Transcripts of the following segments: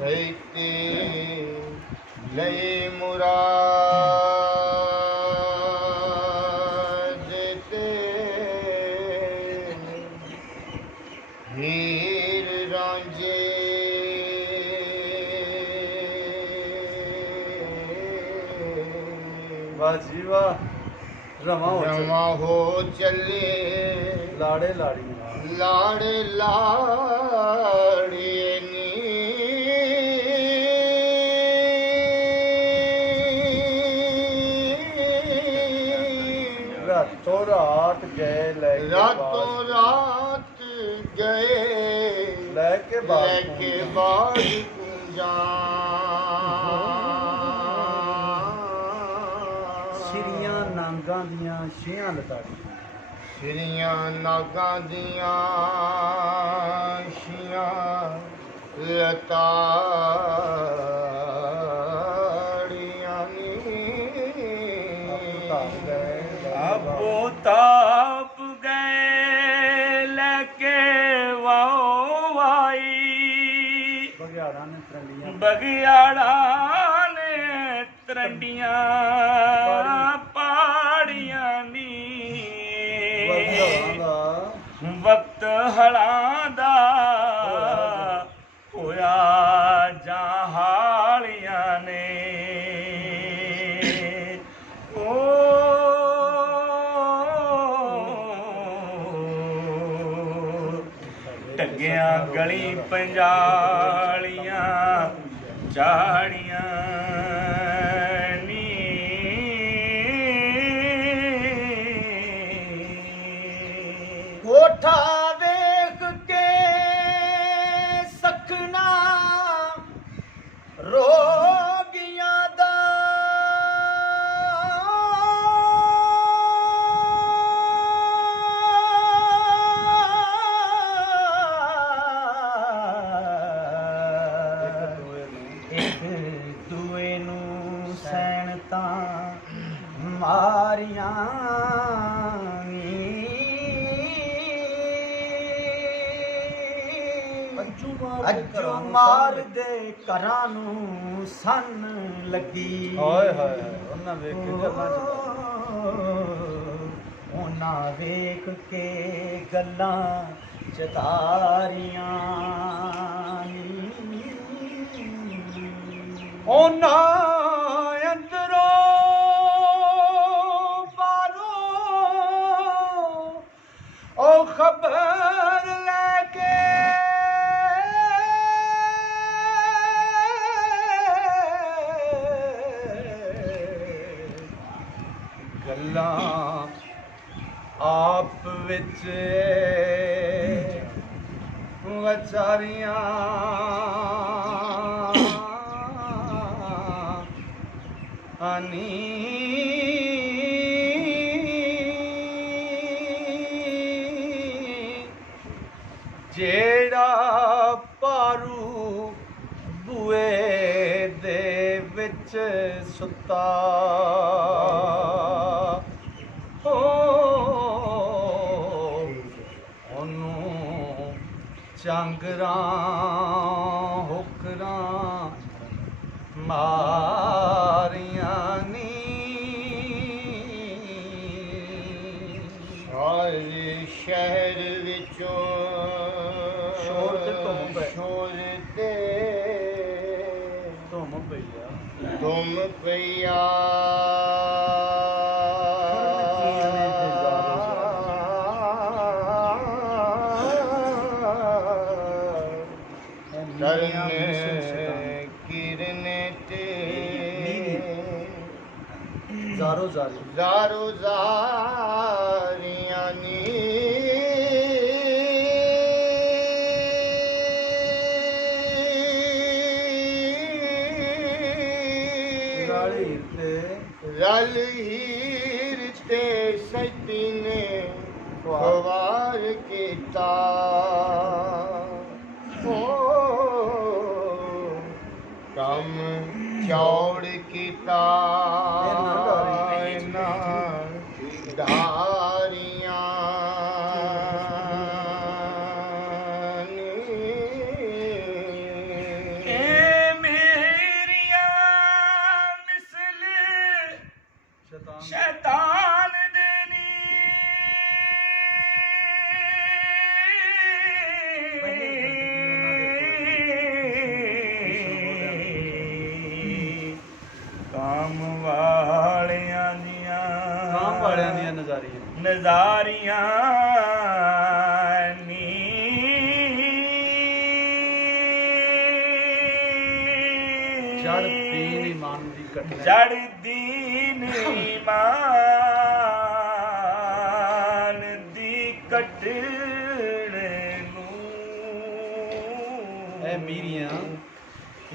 सैते लई मुराद ते हीर रांझे वाह जी वाह रमा हो चले लाड़े लाड़ी लाड़े लाड़िए नी रातों रात गए रातों रात गए लेके बाग पूजा सिरियां नांगां दियां छियां लताड़ियां सिरियां नागां दियां छियां लताड़ियां नी अबू ताप गए लेके वाओ वाई बगियाड़ा ने तरंडियां पाड़ियां नी वक्त हलां दा होया जहालियां ने टग्गियां गली पंजालियां झाड़ियां नी कोठा वेख के सखना रोगियां दा दुए नू सैन तां मारियां अज्जू मार दे घरां नू सन लगी हाय हाय उन्हां वेख के उन्हां वेख के गल्लां चतारियां उन्हां अंदरों बाहरों ओ खबर लेके गल्लां आप विच वचारियां आनी जेड़ा पारू बुए दे विच सुता चांगरां हुकरां मारियां नी सारे शहर विचों शोर ते धुम पईया ज़ारो ज़ारियां नी रल हीर ते सैती ने ख्वार कीता कम चौड़ कीता धारियां ए ਨਜ਼ਾਰੀਆਂ ਨੀ ਜੜ ਦੀਨ ਈਮਾਨ ਦੀ ਕੱਟਣਾ ਜੜ ਦੀਨ ਈਮਾਨ ਦੀ ਕੱਟਣ ਨੂੰ ਇਹ ਮੀਰੀਆਂ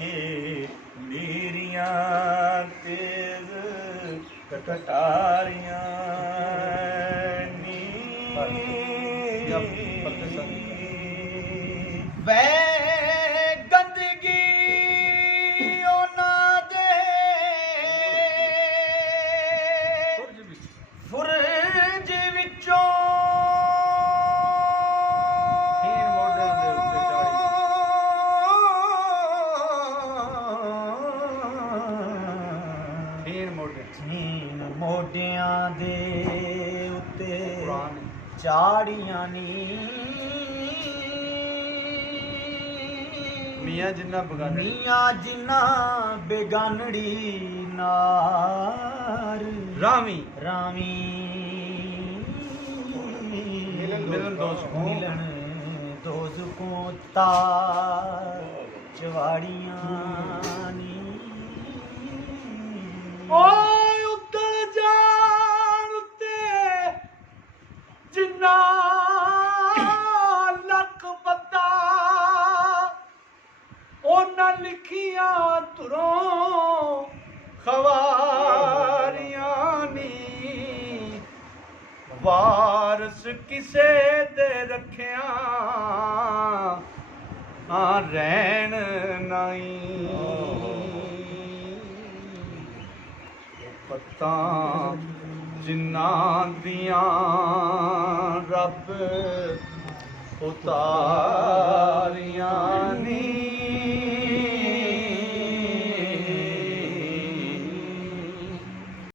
ਇਹ ਮੇਰੀਆਂ ਤੇਜ਼ ਕਟਾਰੀਆਂ ਨੀ ਜਾਂ ਪੱਤੇ ਸਾਰੇ ਵੈ ਗੰਦਗੀ ਉਹਨਾਂ ਦੇ ਫੁਰਜ ਵਿੱਚੋਂ ਖੀਰ ਮੋਢਿਆਂ ਦੇ ਉੱਤੇ ਚਾੜੀ ਖੀਰ ਮੋਢੇ ਸੀਨ ਮੋਢਿਆਂ ਦੇ ਉੱਤੇ ਕੁਰਾਨ ਚਾੜੀਆਂ ਨੀ ਮੀਆਂ ਜਿੰਨਾ ਬਗਾਨੇ ਮੀਆਂ ਜਿੰਨਾ ਬੇਗਾਨੜੀ ਨਾਰ ਰਾਵੀ ਰਾਵੀ ਮਿਲਨ ਦੋਸਤ ਮਿਲਣ ਦੋਸਤੋਂ ਤਾਰ ਚਵਾੜੀਆਂ ਨੀ ਓਏ ਉੱਤਰ ਜਾਣ ਉੱਤੇ ਜਿੰਨਾ ਲੱਖ ਬੱਤਾ ਉਹਨਾਂ ਲਿਖੀਆਂ ਤੁਰੋਂ ਖਵਾਰੀਆਂ ਨੀ ਵਾਰਸ ਕਿਸੇ ਦੇ ਰੱਖਿਆ ਆ ਰਹਿਣ ਨਹੀਂ ਪੱਤਾਂ ਜਿਨ੍ਹਾਂ ਦੀਆਂ ਰੱਬ ਉਤਾਰੀਆਂ ਨੀ